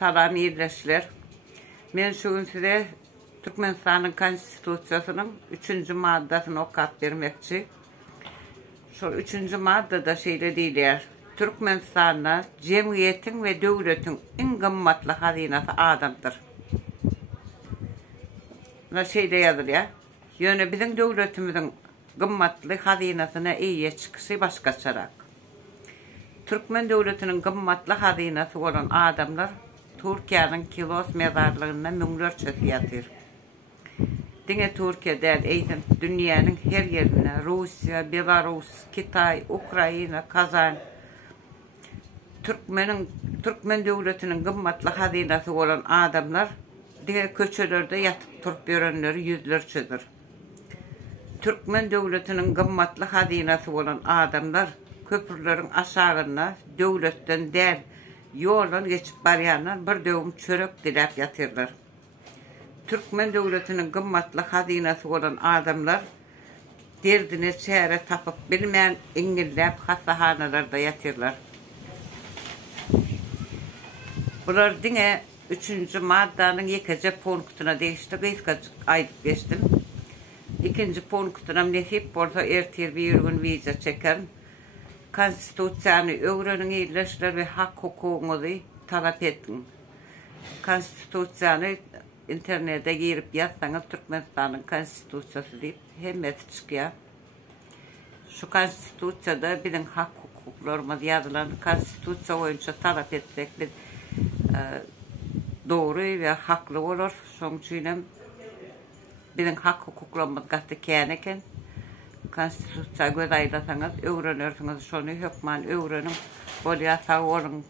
Salam iyirleşler. Men şu gün size Türkmenistan'ın konstitusiyasının 3. maddesini okuyup vermekçi. Şu 3. maddede şeyle deyler. Türkmenistan'da cemiyetin ve devletin en kımmatlı hazinesi adamdır. Ne şeyde yazır ya. Yani bizim devletimizin kımmatlı hazinesine iyiye çıkışı başka çarak. Türkmen devletinin kımmatlı hazinesi olan adamlar Türkiye'nin Kilos mezarlığına münglerçe yatır. Dine Türkiye değil, eğitim dünyanın her yerine Rusya, Belarus, Kitay, Ukrayna, Kazan Türkmen devletinin kımmatlı hazinesi olan adamlar dine köçelerde yatıp turup görenleri yüzlerçedir. Türkmen devletinin kımmatlı hazinesi olan adamlar köprülerin aşağına devletten değil yoldan geçip baryanlar bir dövüm çörek dilep yatırlar. Türkmen devletinin kımmatlı hazinesi olan adamlar derdine çare tapıp bilmeyen İngillep hastahanelerde yatırlar. Bunlar dine 3. maddanın 2. punktuna değişti. Kıyıskacık aydıp geçtim. 2. punktuna nesip olsa ertir bir gün vize çekerim. Konstitusiyanı öğrenin iyileşler ve hak hukukunuzu talep ettin. Konstitusiyanı internete girip yazsanız Türkmenistan'ın konstitusiyası deyip hemen çıkıyor. Şu konstitusiyada bizim hak hukuklarımız yazılan konstitusya oyunca talep etsek biz doğru ve haklı olur. Sonuçta bizim hak hukuklarımız gazete kâyneken konstitusya göz aylasanız öğrenirsiniz şunu hükmen öğrenin. Bolya sağ olun.